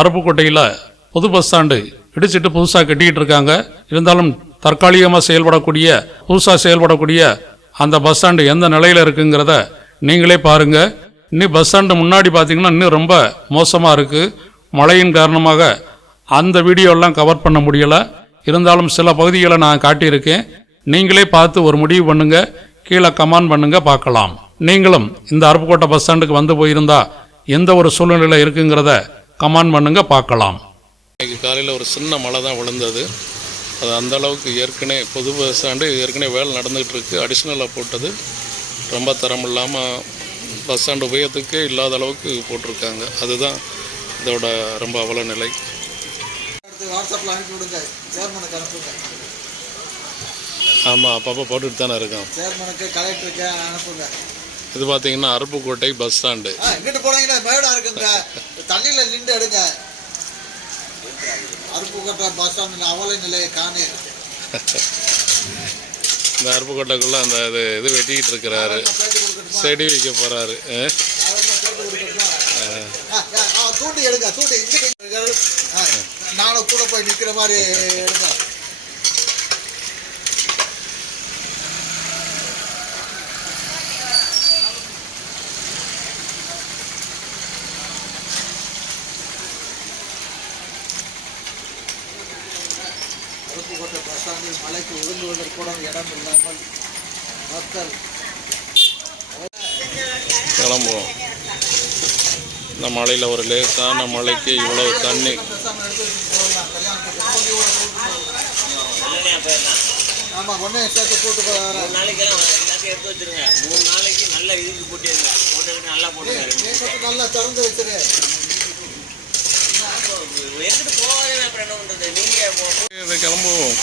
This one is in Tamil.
அருப்புக்கோட்டையில் புது பஸ் ஸ்டாண்டு இடிச்சிட்டு புதுசாக கட்டிக்கிட்டு இருக்காங்க. இருந்தாலும் தற்காலிகமாக புதுசாக செயல்படக்கூடிய அந்த பஸ் ஸ்டாண்டு எந்த நிலையில் இருக்குங்கிறத நீங்களே பாருங்கள். இன்னும் பஸ் ஸ்டாண்டு முன்னாடி பார்த்தீங்கன்னா இன்னும் ரொம்ப மோசமாக இருக்குது. மழையின் காரணமாக அந்த வீடியோலாம் கவர் பண்ண முடியலை. இருந்தாலும் சில பகுதிகளை நான் காட்டியிருக்கேன். நீங்களே பார்த்து ஒரு முடிவு பண்ணுங்கள். கீழே கமெண்ட் பண்ணுங்கள், பார்க்கலாம். நீங்களும் இந்த அருப்புக்கோட்டை பஸ் ஸ்டாண்டுக்கு வந்து போயிருந்தா எந்த ஒரு சூழ்நிலையில் இருக்குங்கிறத கமெண்ட் பண்ணுங்கள், பார்க்கலாம். இன்றைக்கி காலையில் ஒரு சின்ன மழை தான் விழுந்தது. அது அந்த அளவுக்கு ஏற்கனவே புது பஸ் ஸ்டாண்டு ஏற்கனவே வேலை நடந்துகிட்டு இருக்குது. அடிஷ்னலாக போட்டது ரொம்ப தரம் இல்லாமல் பஸ் ஸ்டாண்டு உபயோகத்துக்கே இல்லாத அளவுக்கு போட்டிருக்காங்க. அதுதான் இதோட ரொம்ப அவல நிலை. ஆமாம், அப்பப்போ போட்டுட்டு தானே இருக்கோம். இது பார்த்தீங்கன்னா அருப்புக்கோட்டை பஸ் ஸ்டாண்டு. இந்த அருப்புக்கோட்டைக்குள்ள அந்த இது வெட்டிக்கிட்டு இருக்கிறாரு, செடி வைக்க போறாரு. நானும் கூட போய் நிக்கிற மாதிரி எடுங்க. அருப்புக்கோட்டை பஸ் ஸ்டாண்டில் மலைக்கு ஒதுங்குவதற்கு கூட இடம் இல்லாமல் மக்கள் கிளம்புவோம். இந்த மழையில் ஒரு லேசான மழைக்கு இவ்வளவு தண்ணி. ஆமாம், ஒன்றே சேர்த்து கூட்டு நல்லா திறந்து வச்சுரு. கிளம்புவோம்.